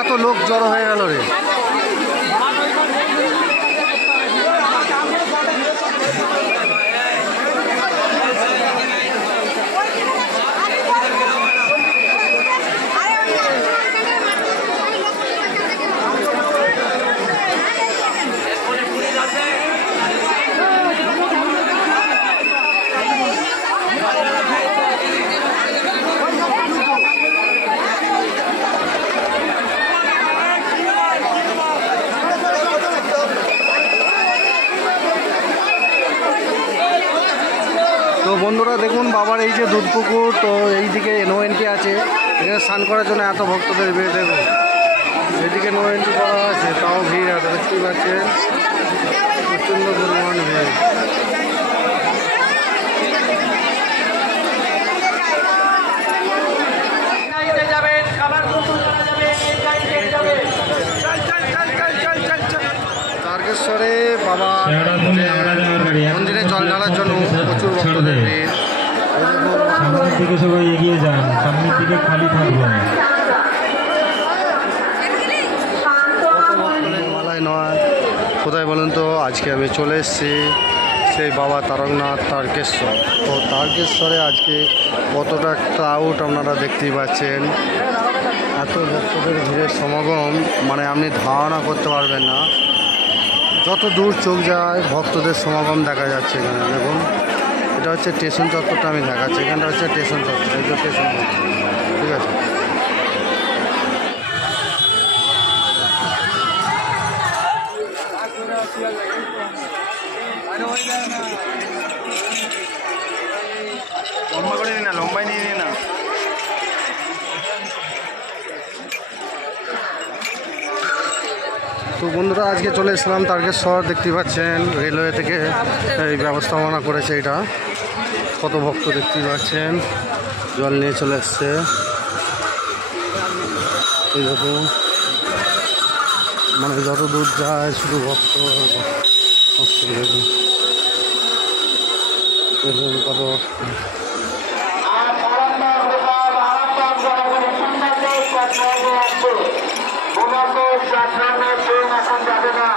এত লোক জড়ো হয়ে গেল রে? তো বন্ধুরা দেখুন বাবার এই যে দুধ পুকুর, তো এইদিকে নো এন্ট্রি আছে, এখানে স্নান করার জন্য এত ভক্তদের ভিড়। দেখুন এদিকে নো এন্ট্রি করা আছে, তাও ভিড় আছে, দেখতেই পাচ্ছেন প্রচণ্ড পরিমাণ ভিড়। তারকেশ্বরে বাবা মন্দিরে জল ঢালার জন্য প্রচুর ভক্তদের ভিড়। সামনের দিকে সবাই এগিয়ে যান, সামনের দিকে খালি থাকবে। মালায় নয় কোথায় বলুন তো, আজকে আমি চলে এসেছি সেই বাবা তারকনাথ তারকেশ্বর। তো তারকেশ্বরে আজকে কতটা ক্রাউড আপনারা দেখতেই পাচ্ছেন, এত ভক্তদের ভিড়ের সমাগম মানে আপনি ধারণা করতে পারবেন না। যত দূর চোখ যায় ভক্তদের সমাগম দেখা যাচ্ছে এখানে। দেখুন এটা হচ্ছে স্টেশন চত্বরটা আমি দেখাচ্ছি, এখানটা হচ্ছে স্টেশন চত্বর, এই তো স্টেশন চত্বর, ঠিক আছে। লম্বা করে নিয়ে না, লম্বাই নিয়ে নিয়ে না। তো বন্ধুরা আজকে চলে এসলাম তারকেশ্বর, দেখতে পাচ্ছেন রেলওয়ে থেকে এই ব্যবস্থাপনা করেছে এটা। কত ভক্ত দেখতেই পাচ্ছেন জল নিয়ে চলে এসছে, এই দেখুন মানে যত দূর যায় শুধু ভক্ত ভক্ত। দেখুন দেখুন কত এখন যাবে না।